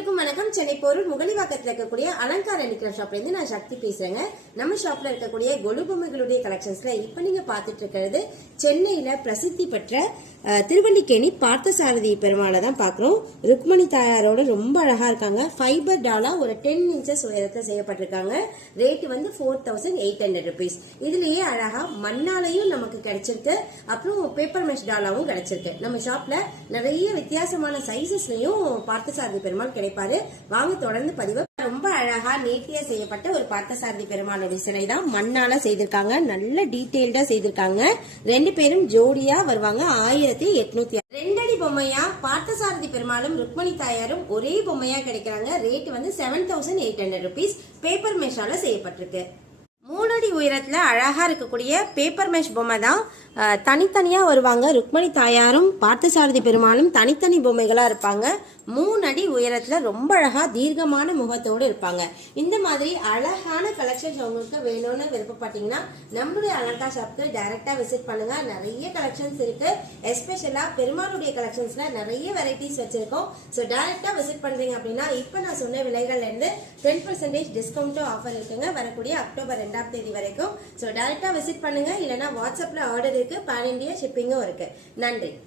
அனைவருக்கும் வணக்கம். சென்னை போரூர் முகலிவாக்கத்தில் இருக்கக்கூடிய அலங்கார நிக்கிற ஷாப்லேருந்து நான் சக்தி பேசுறேங்க. நம்ம ஷாப்ல இருக்கக்கூடிய கொலு பொம்மைகளுடைய கலெக்ஷன்ஸ்ல இப்ப நீங்க பாத்துட்டு இருக்கிறது சென்னையில பிரசித்தி பெற்ற அஹ், பார்த்தசாரதி பெருமாளை தான் பாக்குறோம் ருக்மணி தாயாரோட ரொம்ப அழகா இருக்காங்க. ஃபைபர் டாலா ஒரு டென் இன்ச்சஸ் உயரத்தில் செய்யப்பட்டிருக்காங்க. ரேட் வந்து four thousand eight hundred rupees இதுலயே அழகா மண்ணாலையும் நமக்கு கிடைச்சிருக்கு. அப்புறம் பேப்பர் மெஷ் டாலாவும் கிடைச்சிருக்கு. நம்ம ஷாப்ல நிறைய வித்தியாசமான சைசஸ்லயும் பார்த்தசாரதி பெருமாள் கிடைப்பாரு வாங்க தொடர்ந்து பதிவு. ரொம்ப அழகா நீட்டியா செய்யப்பட்ட ஒரு பார்த்தசாரதி பெருமானுடைய சிலை தான் மண்ணால செய்திருக்காங்க. நல்ல டீட்டெயில்டா செய்திருக்காங்க. ரெண்டு பேரும் ஜோடியா வருவாங்க. ஆயிரத்தி எட்நூத்தி ரெண்டடி பொம்மையா பார்த்தசாரதி பெருமாளும் ருக்மணி தாயாரும் ஒரே பொம்மையா கிடைக்கிறாங்க. ரேட் வந்து seven thousand eight hundred rupees paper மெஷால செய்யப்பட்டிருக்கு. மூணடி உயரத்தில் அழகாக இருக்கக்கூடிய பேப்பர் மேஷ் பொம்மை தான். தனித்தனியாக வருவாங்க. ருக்மணி தாயாரும் பார்த்தசாரதி பெருமாளும் தனித்தனி பொம்மைகளாக இருப்பாங்க. மூணு அடி உயரத்தில் ரொம்ப அழகாக தீர்க்கமான முகத்தோடு இருப்பாங்க. இந்த மாதிரி அழகான கலெக்ஷன்ஸ் உங்களுக்கு வேணும்னு விருப்பப்பட்டீங்கன்னா நம்மளுடைய அலங்கா ஷாப்க்கு டைரெக்டாக விசிட் பண்ணுங்கள் நிறைய கலெக்ஷன்ஸ் இருக்குது எஸ்பெஷலாக பெருமாளுடைய கலெக்ஷன்ஸில் நிறைய வெரைட்டிஸ் வச்சுருக்கோம். ஸோ டைரெக்டாக விசிட் பண்ணுறீங்க அப்படின்னா இப்போ நான் சொன்ன விலைகள்லேருந்து டென் பர்சன்டேஜ் டிஸ்கவுண்ட்டும் ஆஃபர் இருக்குங்க. வரக்கூடிய அக்டோபர் ரெண்டாம் தேதி வரைக்கும். ஸோ டேரெக்டாக விசிட் பண்ணுங்க. இல்லைன்னா வாட்ஸ்அப்பில் ஆர்டர் இருக்கு. பேன் இண்டியா ஷிப்பிங்கும் இருக்கு. நன்றி.